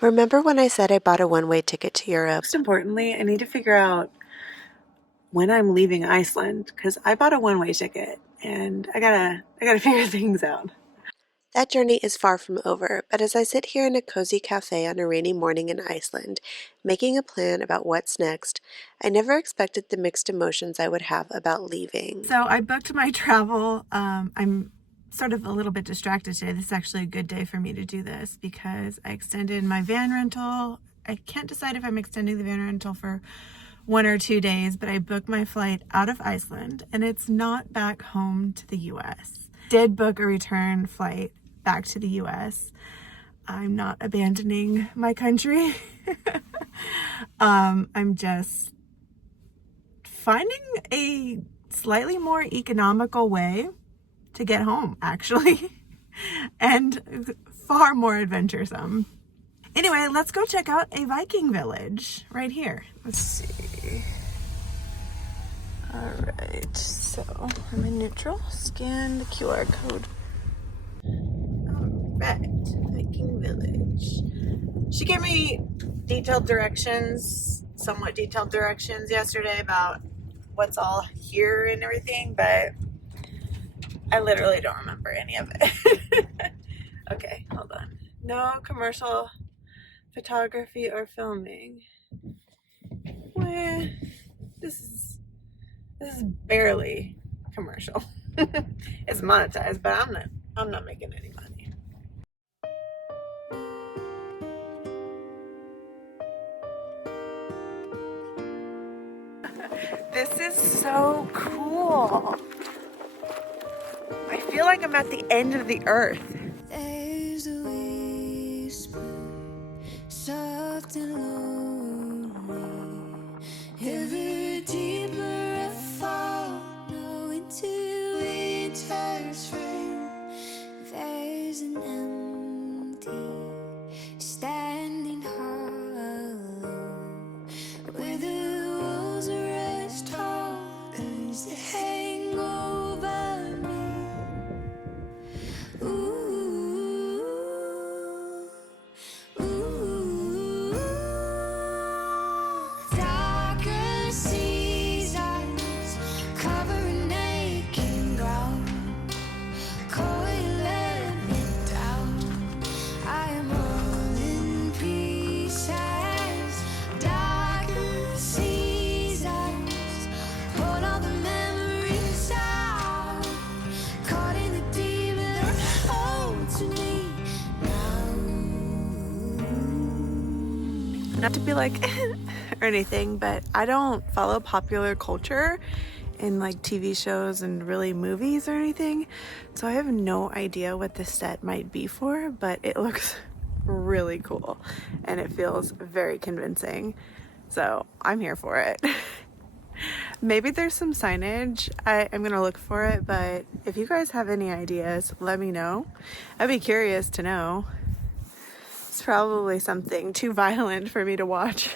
Remember when I said I bought a one-way ticket to Europe? Most importantly, I need to figure out when I'm leaving Iceland because I bought a one-way ticket and I gotta figure things out. That journey is far from over, but as I sit here in a cozy cafe on a rainy morning in Iceland, making a plan about what's next, I never expected the mixed emotions I would have about leaving. So I booked my travel. I'm sort of a little bit distracted today. This is actually a good day for me to do this because I extended my van rental. I can't decide if I'm extending the van rental for 1 or 2 days, but I booked my flight out of Iceland and it's not back home to the US. Did book a return flight back to the US. I'm not abandoning my country. I'm just finding a slightly more economical way to get home, actually, and far more adventuresome. Anyway, let's go check out a Viking village right here. Let's see. All right, so I'm in neutral. Scan the QR code. All right, Viking village. She gave me detailed directions, somewhat detailed directions yesterday about what's all here and everything, but I literally don't remember any of it. Okay, hold on. No commercial photography or filming. Well, this is barely commercial. It's monetized, but I'm not making any money. This is so cool. I feel like I'm at the end of the earth. There's a whisper, soft and lonely, ever deeper I fall, no into winter's rain. There's an empty, standing hollow, where the walls rush tall, as they hang over me. Darker seasons covering aching ground. Cold let me down. I am all in pieces. Darker seasons hold all the memories out. Caught in the deep that holds me now. Not to be like or anything, but I don't follow popular culture in like TV shows and really movies or anything, so I have no idea what this set might be for, but it looks really cool and it feels very convincing, so I'm here for it. Maybe there's some signage. I'm gonna look for it, but if you guys have any ideas, let me know. I'd be curious to know. It's probably something too violent for me to watch.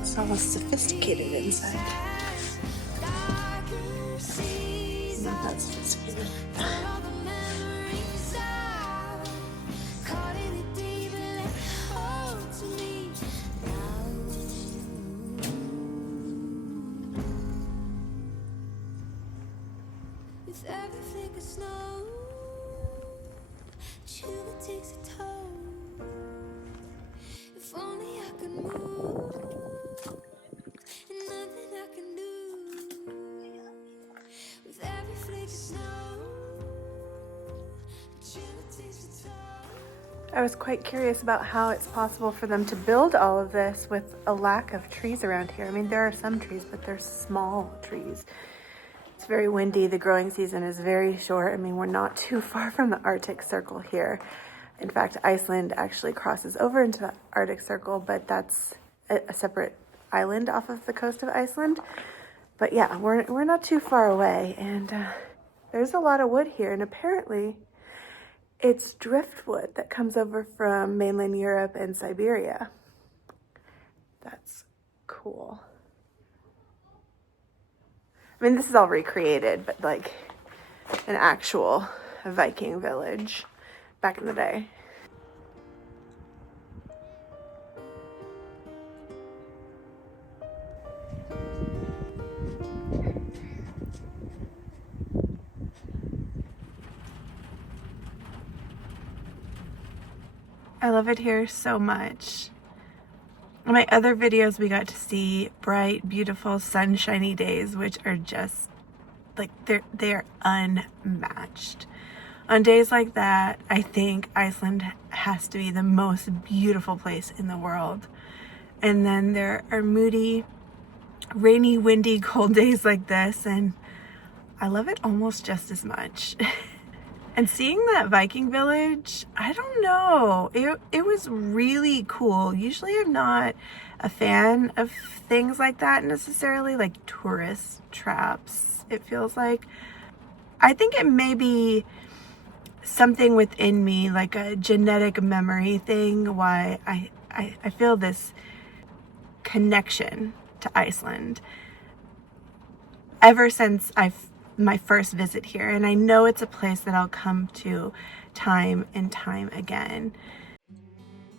It's almost sophisticated inside. Not that sophisticated. With every flick of snow, chill it takes a toll. If only I could move, and nothing I can do. With every flick of snow, chill it takes a toll. I was quite curious about how it's possible for them to build all of this with a lack of trees around here. I mean, there are some trees, but they're small trees. It's very windy. The growing season is very short. I mean, we're not too far from the Arctic Circle here. In fact, Iceland actually crosses over into the Arctic Circle, but that's a separate island off of the coast of Iceland. But yeah, we're not too far away, and there's a lot of wood here, and apparently It's driftwood that comes over from mainland Europe and Siberia. That's cool. I mean, this is all recreated, but like an actual Viking village back in the day. I love it here so much. In my other videos, we got to see bright, beautiful, sunshiny days, which are just like they're unmatched. On days like that, I think Iceland has to be the most beautiful place in the world. And then there are moody, rainy, windy, cold days like this, and I love it almost just as much. And seeing that Viking village, I don't know, it was really cool. Usually I'm not a fan of things like that necessarily, like tourist traps, it feels like. I think it may be something within me, like a genetic memory thing, why I feel this connection to Iceland ever since my first visit here, and I know it's a place that I'll come to time and time again.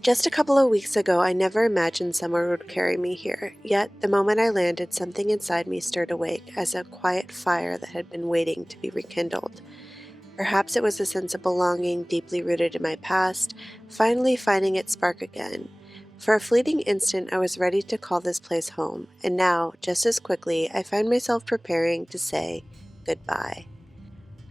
Just a couple of weeks ago, I never imagined summer would carry me here, yet the moment I landed, something inside me stirred awake as a quiet fire that had been waiting to be rekindled. Perhaps it was a sense of belonging deeply rooted in my past, finally finding its spark again. For a fleeting instant, I was ready to call this place home, and now, just as quickly, I find myself preparing to say goodbye.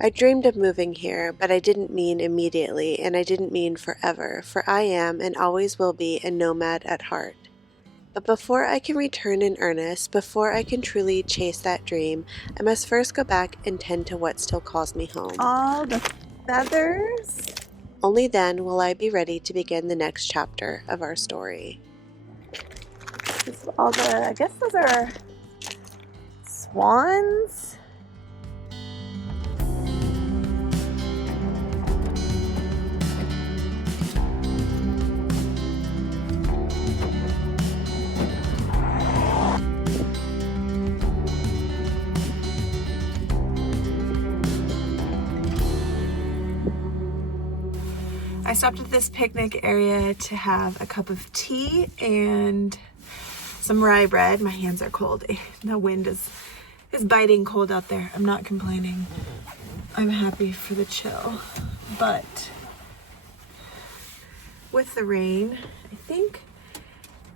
I dreamed of moving here, but I didn't mean immediately, and I didn't mean forever, for I am and always will be a nomad at heart. But before I can return in earnest, before I can truly chase that dream, I must first go back and tend to what still calls me home. All the feathers. Only then will I be ready to begin the next chapter of our story. All the, I guess those are swans. I stopped at this picnic area to have a cup of tea and some rye bread. My hands are cold. The wind is biting cold out there. I'm not complaining. I'm happy for the chill. But with the rain, I think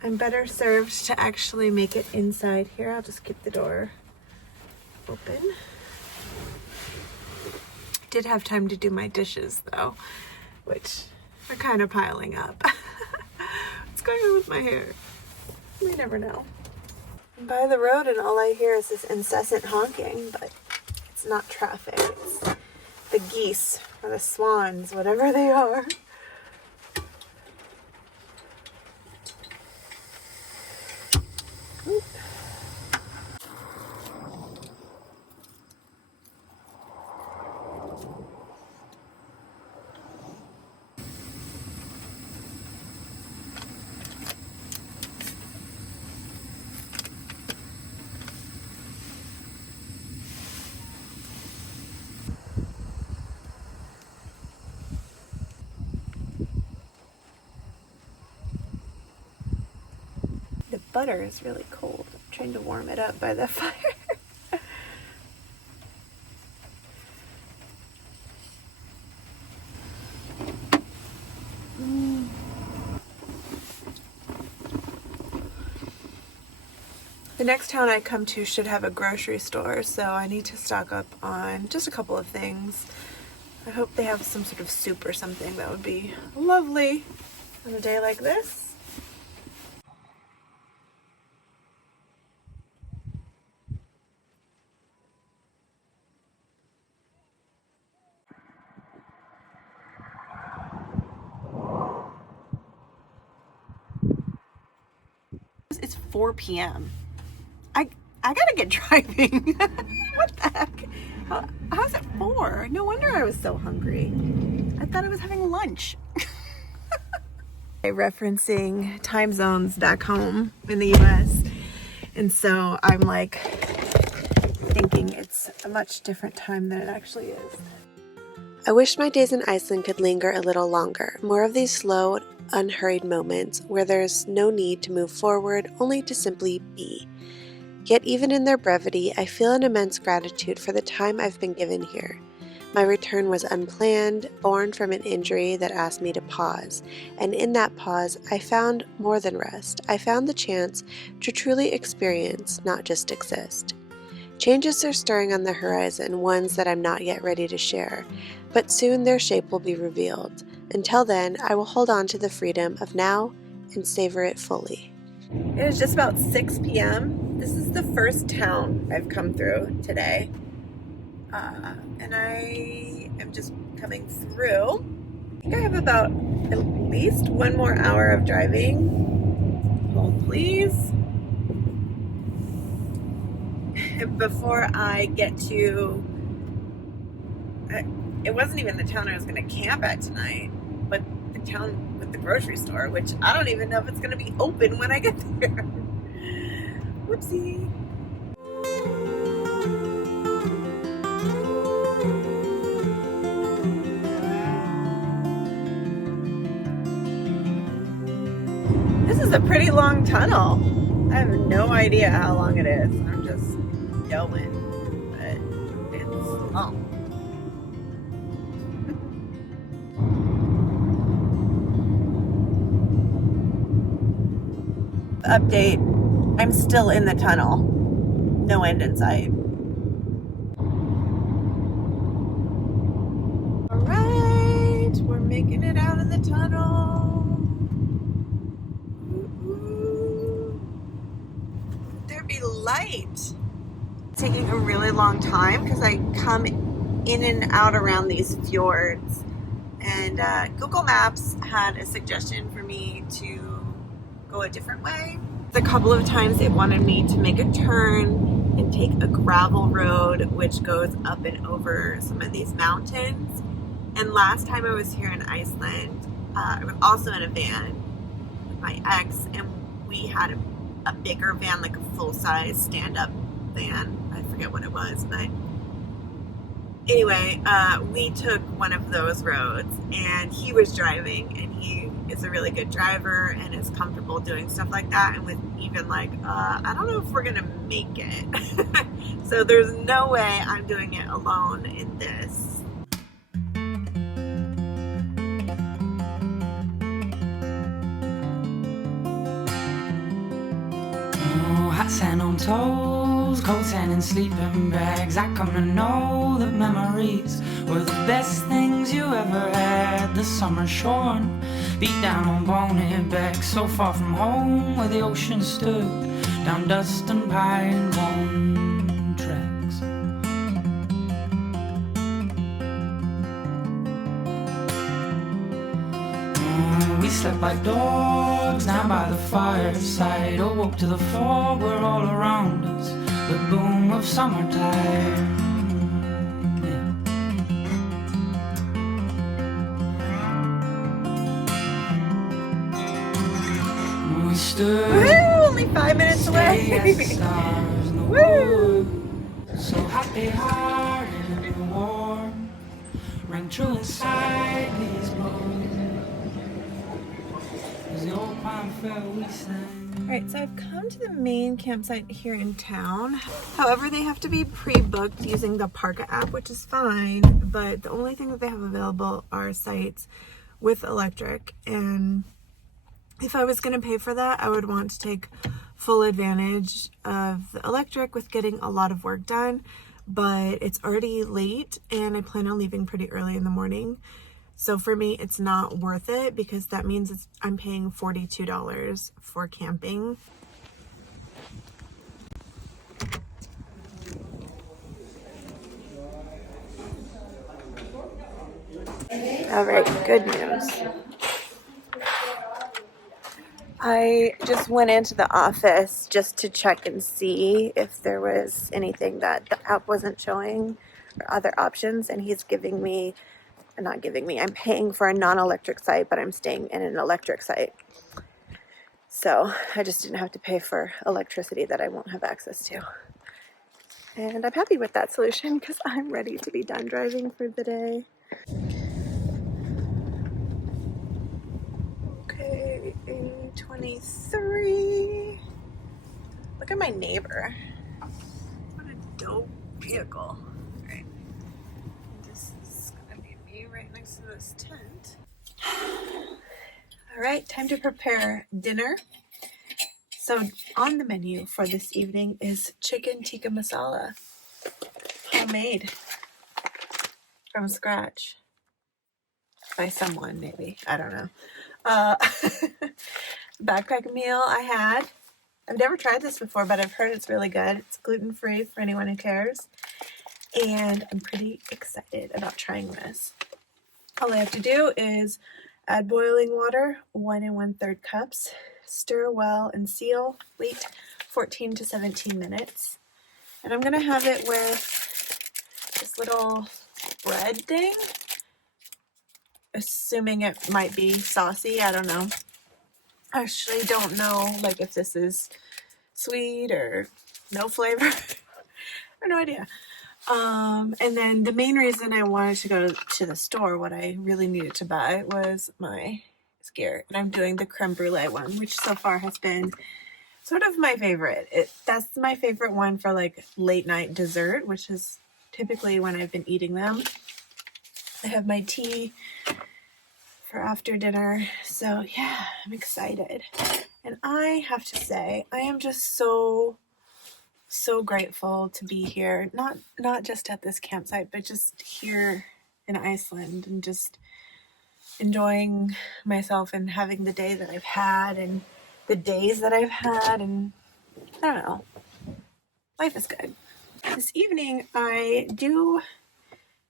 I'm better served to actually make it inside here. I'll just keep the door open. Did have time to do my dishes though, which are kind of piling up. What's going on with my hair? We never know. I'm by the road and all I hear is this incessant honking, but it's not traffic. It's the geese or the swans, whatever they are. Oop. The butter is really cold. I'm trying to warm it up by the fire. The next town I come to should have a grocery store, so I need to stock up on just a couple of things. I hope they have some sort of soup or something. That would be lovely on a day like this. It's 4 p.m. I gotta get driving. What the heck? How's it 4? No wonder I was so hungry. I thought I was having lunch. Referencing time zones back home in the US. And so I'm like thinking it's a much different time than it actually is. I wish my days in Iceland could linger a little longer, more of these slow, unhurried moments where there's no need to move forward, only to simply be. Yet even in their brevity, I feel an immense gratitude for the time I've been given here. My return was unplanned, born from an injury that asked me to pause, and in that pause, I found more than rest. I found the chance to truly experience, not just exist. Changes are stirring on the horizon, ones that I'm not yet ready to share, but soon their shape will be revealed. Until then, I will hold on to the freedom of now and savor it fully. It is just about 6 p.m. This is the first town I've come through today. And I am just coming through. I think I have about at least 1 more hour of driving. Hold please. Before I get to, it wasn't even the town I was going to camp at tonight, but the town with the grocery store, which I don't even know if it's going to be open when I get there. Whoopsie. This is a pretty long tunnel. I have no idea how long it is. I'm just going, but it's long. Update, I'm still in the tunnel. No end in sight. All right, we're making it out of the tunnel. There be light. It's taking a really long time because I come in and out around these fjords, and Google Maps had a suggestion for me to go a different way. A couple of times it wanted me to make a turn and take a gravel road which goes up and over some of these mountains. And last time I was here in Iceland, I was also in a van with my ex, and we had a bigger van, like a full-size stand-up van. I forget what it was, but anyway, we took one of those roads, and he was driving, and he is a really good driver and is comfortable doing stuff like that, and was even like, I don't know if we're gonna make it. So there's no way I'm doing it alone in this. Hot sand on toes, cold sand in sleeping bags. I come to know that memories were the best things you ever had. The summer shorn, beat down on bonehead back, so far from home where the ocean stood, down dust and pine bone tracks. We slept like dogs down by the fireside, awoke to the fog were all around us, the boom of summertime. Yeah. We stood. Woo! Only 5 minutes away. Woo! So happy hearted and warm, rang true inside these bones. Alright, so I've come to the main campsite here in town. However, they have to be pre-booked using the Parka app, which is fine, but the only thing that they have available are sites with electric, and if I was going to pay for that, I would want to take full advantage of the electric with getting a lot of work done, but it's already late and I plan on leaving pretty early in the morning. So for me, it's not worth it because that means I'm paying $42 for camping. All right, good news. I just went into the office just to check and see if there was anything that the app wasn't showing or other options, and he's giving me not giving me. I'm paying for a non-electric site, but I'm staying in an electric site. So I just didn't have to pay for electricity that I won't have access to. And I'm happy with that solution because I'm ready to be done driving for the day. Okay, 8:23. Look at my neighbor. What a dope vehicle. All right. This is gonna be me right next to this tent. All right, time to prepare dinner. So on the menu for this evening is chicken tikka masala, homemade from scratch by someone, maybe, I don't know. Backpack meal I've never tried this before, but I've heard it's really good. It's gluten-free for anyone who cares, and I'm pretty excited about trying this. All I have to do is add boiling water, 1 1/3 cups, stir well and seal. Wait 14 to 17 minutes. And I'm going to have it with this little bread thing, assuming it might be saucy. I don't know. I actually don't know like if this is sweet or no flavor. I have no idea. And then the main reason I wanted to go to the store, what I really needed to buy was my skier. And I'm doing the creme brulee one, which so far has been sort of my favorite. That's my favorite one for like late night dessert, which is typically when I've been eating them. I have my tea for after dinner. So yeah, I'm excited. And I have to say, I am just so grateful to be here. Not just at this campsite, but just here in Iceland and just enjoying myself and having the day that I've had and the days that I've had, and I don't know. Life is good. This evening, I do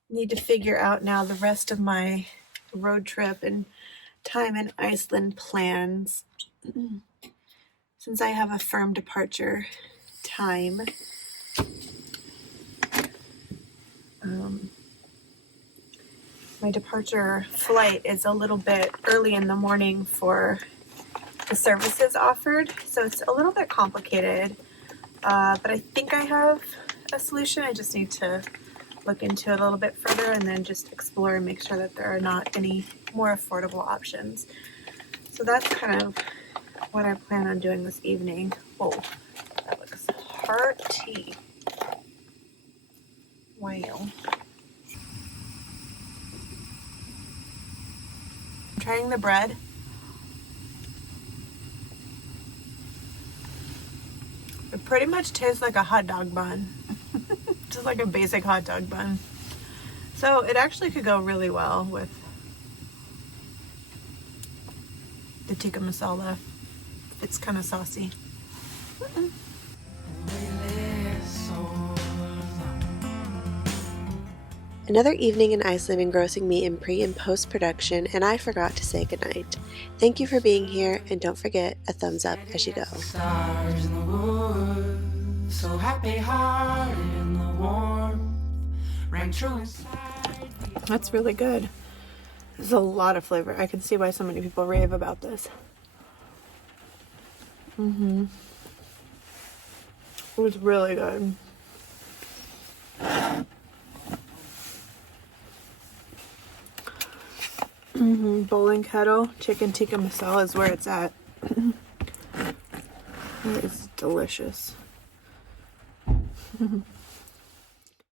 need to figure out now the rest of my road trip and time in Iceland plans. Since I have a firm departure time. My departure flight is a little bit early in the morning for the services offered, so it's a little bit complicated, but I think I have a solution. I just need to look into it a little bit further and then just explore and make sure that there are not any more affordable options. So that's kind of what I plan on doing this evening. Whoa, that looks hearty. Wow. I'm trying the bread. It pretty much tastes like a hot dog bun. Just like a basic hot dog bun. So it actually could go really well with the tikka masala. It's kind of saucy. Another evening in Iceland engrossing me in pre- and post-production, and I forgot to say goodnight. Thank you for being here, and don't forget a thumbs up as you go. Stars in the woods, so happy-hearted in the warmth, rang true inside. That's really good. There's a lot of flavor. I can see why so many people rave about this. It was really good. Bowling kettle chicken tikka masala is where it's at. It is delicious.